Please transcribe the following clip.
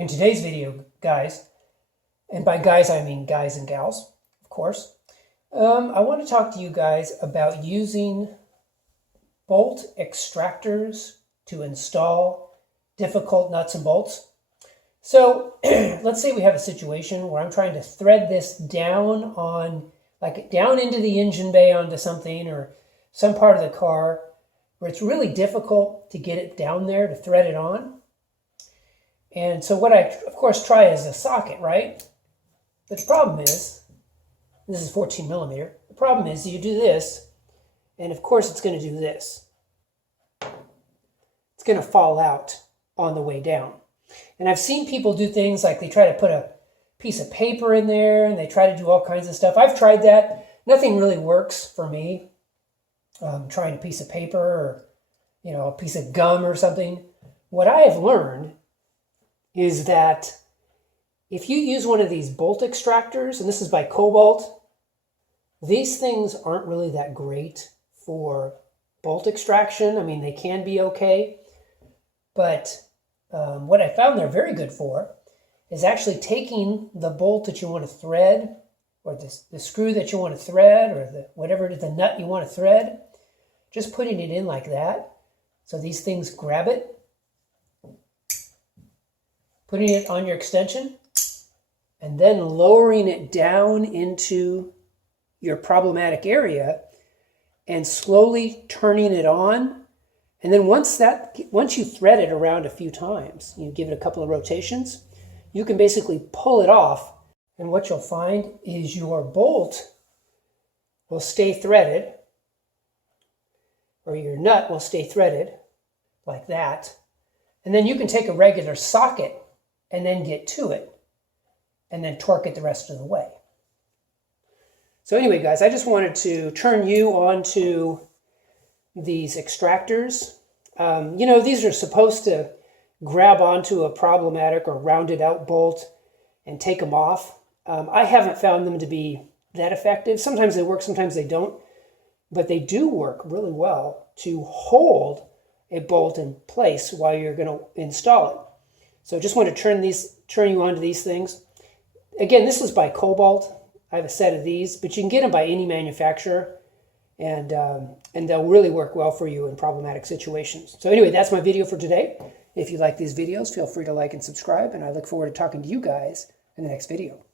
In today's video, guys, and by guys I mean guys and gals, of course, I want to talk to you guys about using bolt extractors to install difficult nuts and bolts. So let's say we have a situation where I'm trying to thread this down on, like down into the engine bay onto something or some part of the car where it's really difficult to get it down there to thread it on. And so what I, of course, try is a socket, right? But the problem is, this is 14 millimeter. The problem is you do this, and of course it's going to do this. It's going to fall out on the way down. And I've seen people do things like they try to put a piece of paper in there, and they try to do all kinds of stuff. I've tried that. Nothing really works for me. Trying a piece of paper or, a piece of gum or something. What I have learned is that if you use one of these bolt extractors, and this is by Kobalt, these things aren't really that great for bolt extraction. I mean, they can be okay, but what I found they're very good for is actually taking the bolt that you want to thread, or the screw that you want to thread, or whatever it is, the nut you want to thread, just putting it in like that. So these things grab it, putting it on your extension, and then lowering it down into your problematic area and slowly turning it on. And then once you thread it around a few times, you give it a couple of rotations, you can basically pull it off. And what you'll find is your bolt will stay threaded, or your nut will stay threaded like that. And then you can take a regular socket and then get to it and then torque it the rest of the way. So anyway, guys, I just wanted to turn you on to these extractors. These are supposed to grab onto a problematic or rounded out bolt and take them off. I haven't found them to be that effective. Sometimes they work, sometimes they don't, but they do work really well to hold a bolt in place while you're going to install it. So just want to turn you on to these things. Again, this is by Kobalt. I have a set of these, but you can get them by any manufacturer, and they'll really work well for you in problematic situations. So anyway, that's my video for today. If you like these videos, feel free to like and subscribe, and I look forward to talking to you guys in the next video.